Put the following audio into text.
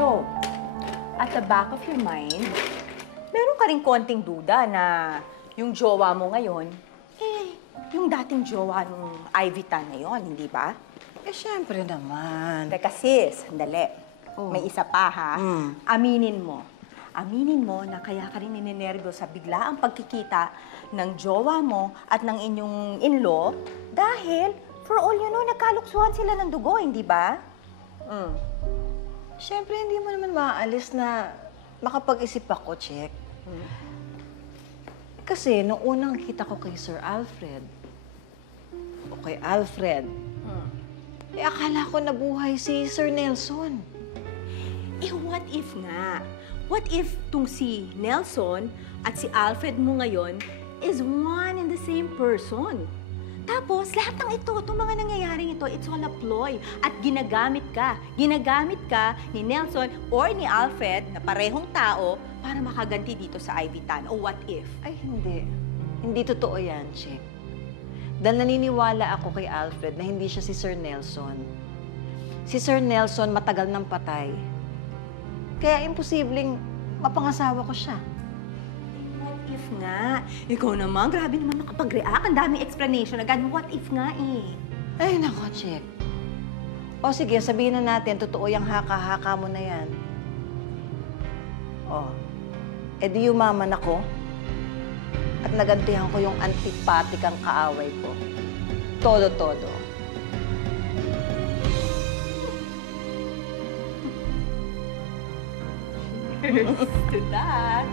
So, at the back of your mind, meron ka rin konting duda na yung jowa mo ngayon, yung dating jowa nung Ivy Tan na yun, hindi ba? Eh, syempre naman. Teka sis, sandali. Oh. May isa pa ha. Mm. Aminin mo. Aminin mo na kaya ka rin ninenervyo sa biglaang pagkikita ng jowa mo at ng inyong in-law dahil, for all you know, nagkaluksuhan sila ng dugo, hindi ba? Mm. Syempre, hindi mo naman maaalis na makapag-isip ako, Check. Kasi, nung unang kita ko kay Sir Alfred, o kay Alfred, akala ko nabuhay si Sir Nelson. What if nga? What if tung si Nelson at si Alfred mo ngayon is one and the same person? Tapos, lahat ng ito, itong mga nangyayaring ito, it's all a ploy. At ginagamit ka ni Nelson or ni Alfred na parehong tao para makaganti dito sa Ivy Tan. O what if? Ay, hindi. Hindi totoo yan, Check. Dahil naniniwala ako kay Alfred na hindi siya si Sir Nelson. Si Sir Nelson matagal nang patay. Kaya imposibleng mapangasawa ko siya. What if nga? Ikaw naman, grabe naman makapag-react. Ang daming explanation agad. What if nga eh? Ay, nako, Check. O sige, sabihin na natin, totoo yung haka-haka mo na yan. O, edi yumaman ako at nagantihan ko yung antipatikang kaaway ko. Todo-todo. To that.